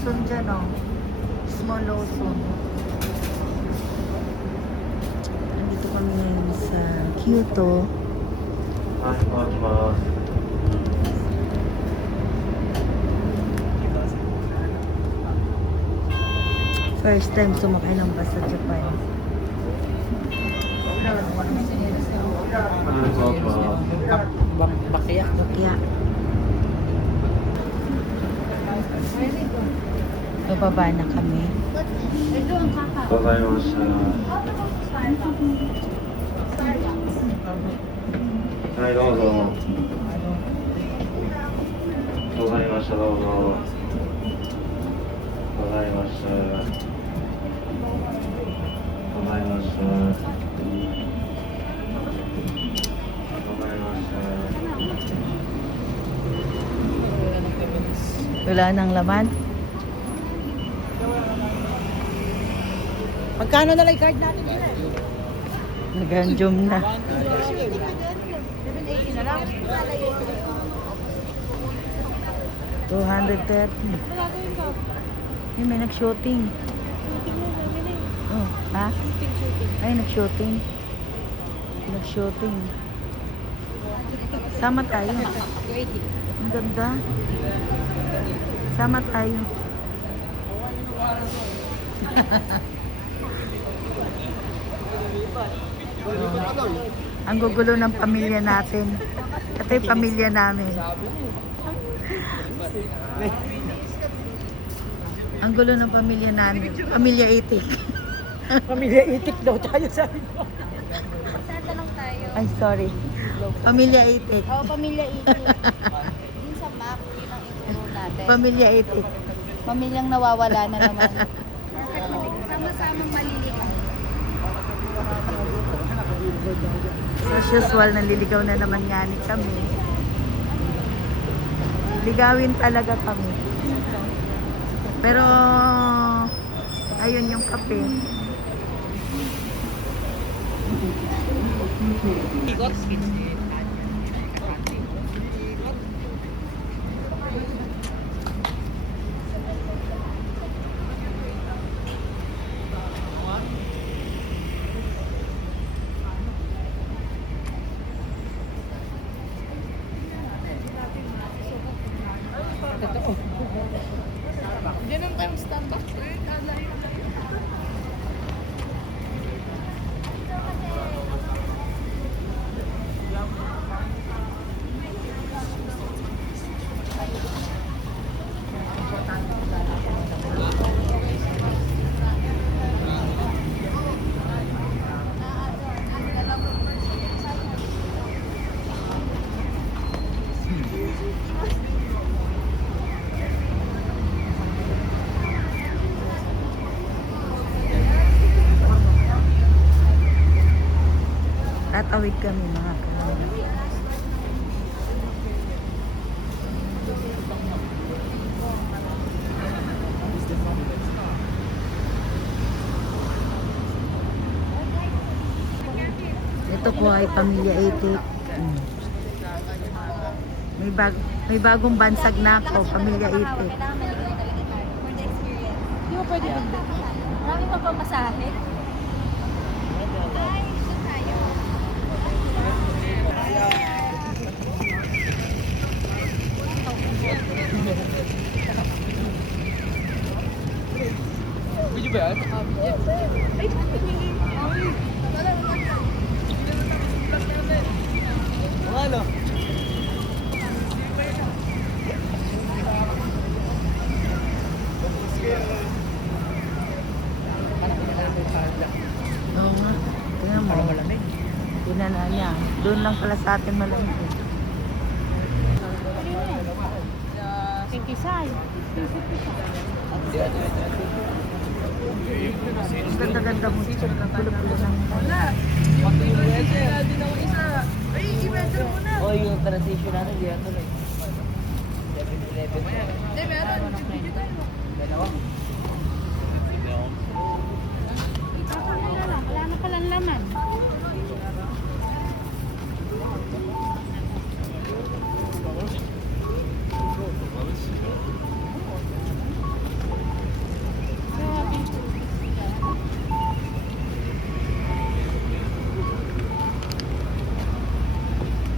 Lawson dyan, oh. Small Lawson. Nandito kami ngayon sa Kyoto. First time sumakay ng bus sa Japan. Bakya. Kaya, bababa na kami. ございました。はい、どうぞ。ございました、どうぞ。ございました。ございました。ございました。 Wala nang laman. Magkano na lang yung card natin? Nag-anjom na. 230. Ay, may nag-shooting. Oh, ha? Ay, nag-shooting. Nag-shooting. Sama tayo. Ang ganda. Sama tayo. Ang gugulo ng pamilya natin. Ito yung pamilya namin. Ang gulo ng pamilya namin. Pamilya Itik. Pamilya itik daw tayo sabi mo. Tatanong tayo. Ay, sorry. Pamilya Itik. Oo, pamilya itik. Yun sa map, yun ang ituro natin. Pamilya Itik. Pamilyang nawawala na naman. Sama-samang maliligaw. As usual, naliligaw na naman nga ni kami. Ligawin talaga kami. Pero, ayun yung kape. Ganun tayong Starbucks. Tatawid kami mga kawan. Ito po ay pamilya Itik. May bagong bansag na ako, pamilya Itik. Kailangan maligaw talaga tayo. For the experience. Hindi mo pwede marami pa pa masahe. Ay, gusto tayo. Video ba yan? Ano? Oo nga. Tingnan mo. Pinala niya. Doon lang pala sa atin malamig. Kikisay. Ang ganda-ganda mo. Pulo-pulo ng Oh, yung transition natin, di yan tuloy. 7-11. Dalawa. Wala na palang laman.